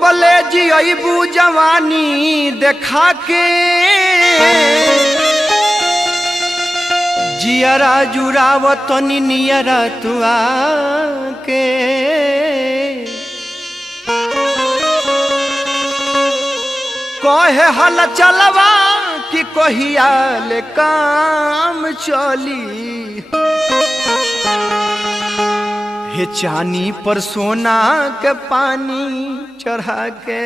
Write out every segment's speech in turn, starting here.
कबले जियबू जवानी देखा के जियरा जुरावतनी नियरा तू आके कहे हल चलवा कि कहिया ले काम चली हे चानी पर सोना के पानी चढ़ा के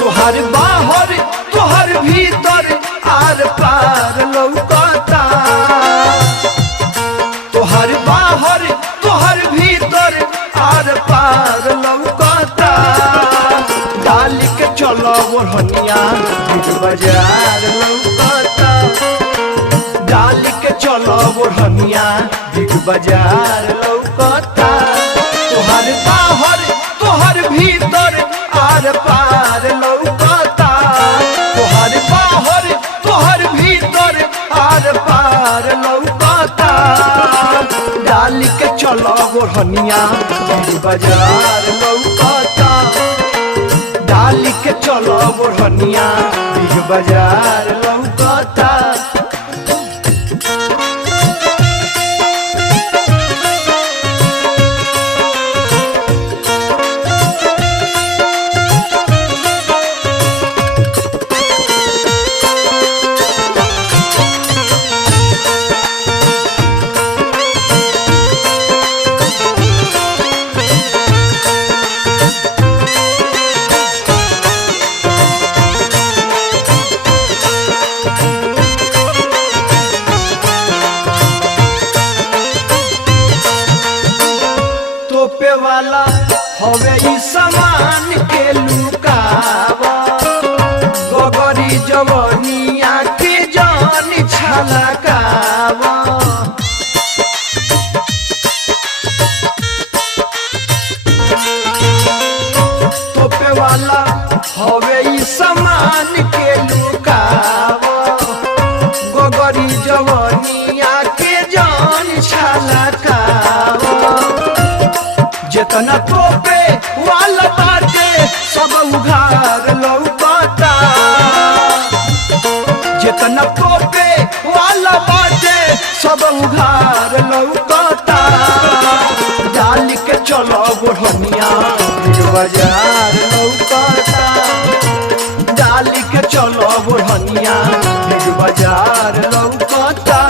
तोहर बाहर तोहर भीतर आर पार लौकता तोहर बाहर तोहर भीतर आर पार लौकता डाल के चलो ओढ़निया बिग बाजार लौकता डाल के चलो ओढ़निया बिग बाजार लौकता तोहर बाहर तोहर भीतर आर पार लौकता तोहर बाहर तोहर भीतर आर पार लौकता डाल के चलो ओढ़निया बिग बाजार लौकता डाल के चलो ओढ़निया बिग बाजार लौकता तोपे वाला हवे ई समान के लुकावा गोगरी जवनिया के जान छलकावा तोपे वाला हवे ई समान के लुकावा गोगरी जवनिया के जान छलकावा जितना तोपे वाला बाटे सब उघार लौकता जितना तोपे वाला बाटे सब उघार लौकता डाल के चलो ओढ़निया बिग बाजार लौकता डाल के चलो ओढ़निया बिग बाजार लौकता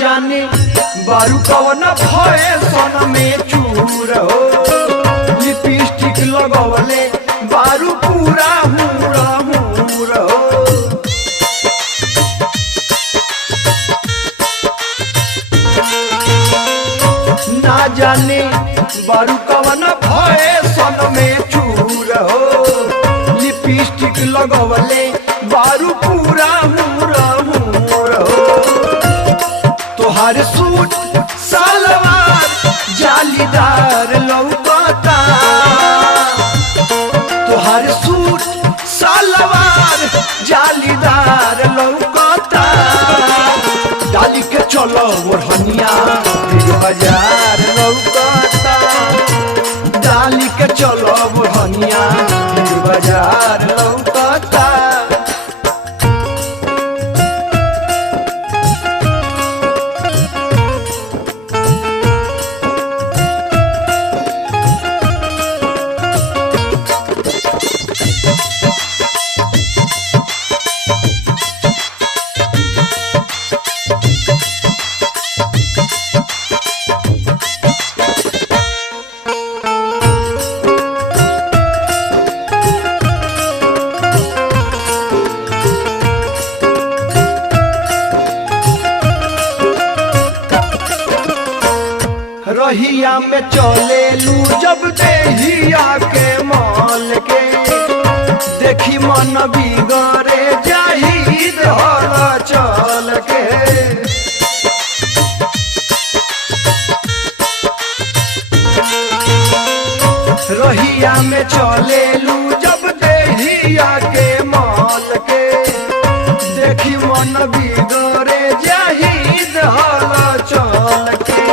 जाने बारू कवन फैशन में चूर हो लिपस्टिक लगवले बारू पूरा हुरा हुर हो ना जाने बारू कवन फैशन में चूर हो लिपस्टिक लगवले बारू पूरा हुरा हुर हो तोहर सूट सलवार जालीदार लौकता तोहर सूट बाजार लौकता डाली के चलो बुढ़निया बिग बाजार लौकता। रहिया में चले लू जब देहिया के माल के देखी मन बिगड़े जाहिद हल चल के। रहिया में चले लू जब देहिया के माल के देखी मन बिगड़े जाहिद हल चल के।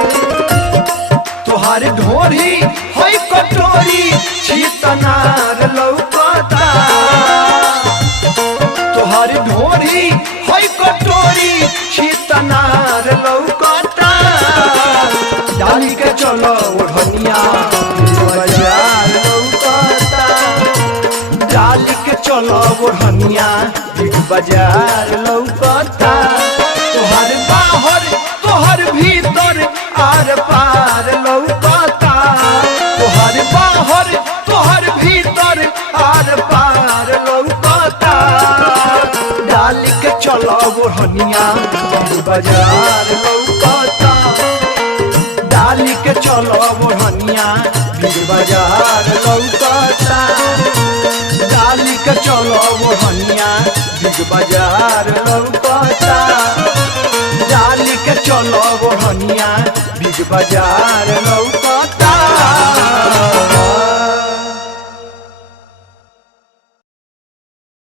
तोहार ढोरी होई कटोरी छितनार लौकता तोहार ढोरी होई कटोरी छितनार लौकता डाली के चलो ओढ़निया बाजार लौकता डाली के चलो ओढ़निया बिग बाजार लौकता। तोहार बाहर तोहर भीतर आर पार लौकता तोहर बाहर तोहर भीतर आर पार लौकता डाली के चलो ओढ़निया बिग बाजार लौकता डाली के चलो ओढ़निया बिग बाजार लौकता डाली के चलो ओढ़निया बिग बाजार लौकता डाली के चलो ओढ़निया बिग बाजार लौकता।